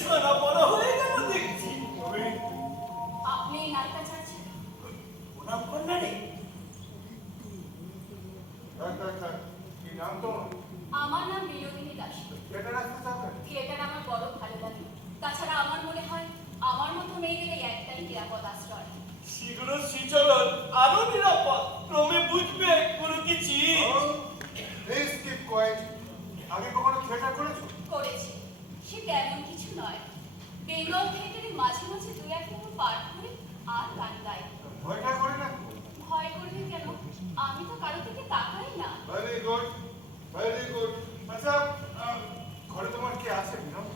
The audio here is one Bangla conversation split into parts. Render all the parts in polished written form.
ছানা পড়া হয়ে গেল দেখছি। আপনি এই নারীটা ছাড়ছেন? প্রণাম কন্যা রে। কি নাম তোমার? আমার নাম বিনোদিনী দাস। থিয়েটার আসতে চাও? থিয়েটার আমার বড় ভালো লাগে। তাছাড়া আমার মনে হয় আমার মতো মেয়েদের এই একটাই নিরাপদ আশ্রয়। শীঘ্র শ্রীচরণ আরো নিরাপদ ক্রমে বুঝবে কোনো কিছু। Please keep coed. আগে কখনো থিয়েটার করেছো? করেছি, সে তেমন কিছু নয়। বেঙ্গল থিয়েটারে মাঝে মাঝে দু এক নম্বর পাঠ করে আর গান গাই। ভয়টা করে না? ভয় করবে কেন? আমি তো কারো থেকে তাকাই না। Very good, very good. আচ্ছা, ঘরে তোমার কে আছে বিনোদ?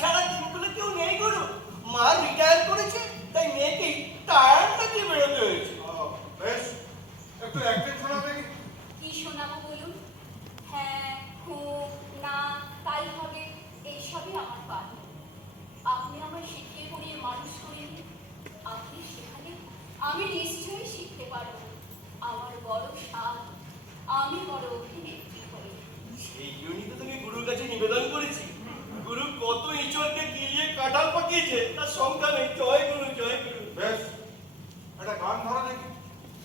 ছাড়া দিনগুলো কেউ নেই গুরু। মা রিটায়ার করেছে, তাই মেয়েকে টায়ারটা দিয়ে বেরোতে হয়েছে। বেশ, একটু অ্যাক্টিং শোনাবে কি? কি শোনাবো বলুন? হ্যাঁ, হুঁ, না, তাই হবে, এইসবই আমার পাঠ। আপনি আমার শিখিয়ে পড়িয়ে মানুষ করেন, আপনি শেখালে আমি নিশ্চয়ই শিখতে পারবো। আমার বড় স্বাদ, আমি বড় অভিনেত্রী হই। সেই জন্যই তো তুমি গুরুর কাছে নিবেদন করেছি। গুরু কত ইঁচড়কে গিলিয়ে কাঁঠাল পাকিয়েছে তার সংখ্যা নেই। জয় গুরু, জয় গুরু। বেশ, একটা গান ধরো দেখি।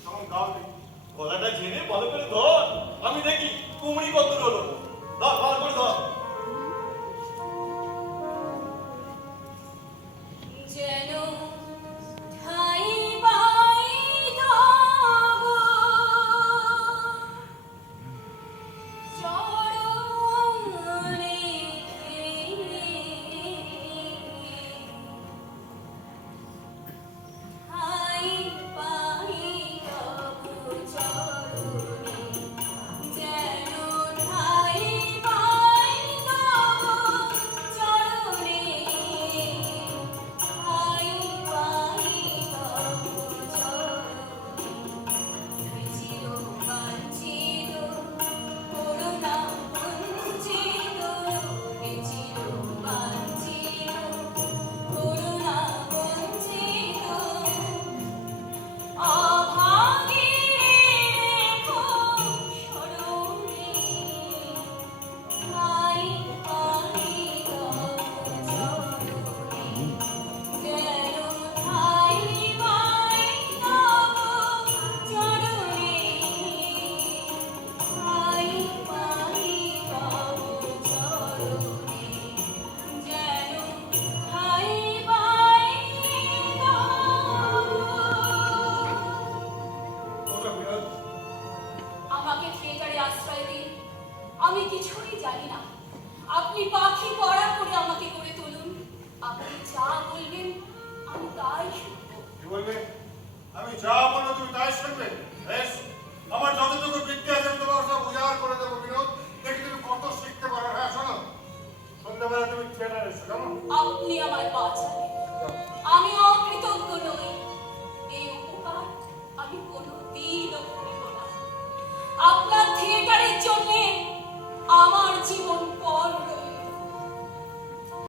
আমার গাও দেখি। গলাটা ঝেড়ে ভালো করে ধর, আমি দেখি কুমড়ি কত হলো। ধর, ভালো করে ধর। যেন ঠাই পাই তব চরণে, ঠাই পাই তব চরণে, যেন ঠাই পাই তব চরণে, ঠাই পাই তব চরণে, চির বাঞ্ছিত করুণা বঞ্চিত, চির বাঞ্ছিত করুণা বঞ্চিত, অভাগী রেখো শরণে, ঠাই পাই তব চরণে, যেন ঠাই পাই তব চরণে, ঠাই পাই তব চরণে, যেন ঠাই পাই ওটা বিনোদ। আমাকে থিয়েটারে আশ্রয় দিন। আমি কিছুই জানি না। আপনি পাখি পড়া করে আমাকে করে তুলুন। আপনি যা বলবেন আমি তাই শুনবো। কি বলবে? আমি যা বলবো তুমি তাই শুনবে? বেশ, আমার যতটুকু বিদ্যা আছে আমি তোমার সব উজাড় করে দেবো বিনোদ। দেখি তুমি কত শিখতে পারো। হ্যাঁ, শোনো, সন্ধ্যাবেলা তুমি থিয়েটারে এসো, কেমন? আপনি আমায় বাঁচালেন। আমি অকৃতজ্ঞ নই। এই উপকার আমি কোনোদিনও ভুলব না। আপনার থিয়েটারের জন্যে আমার জীবন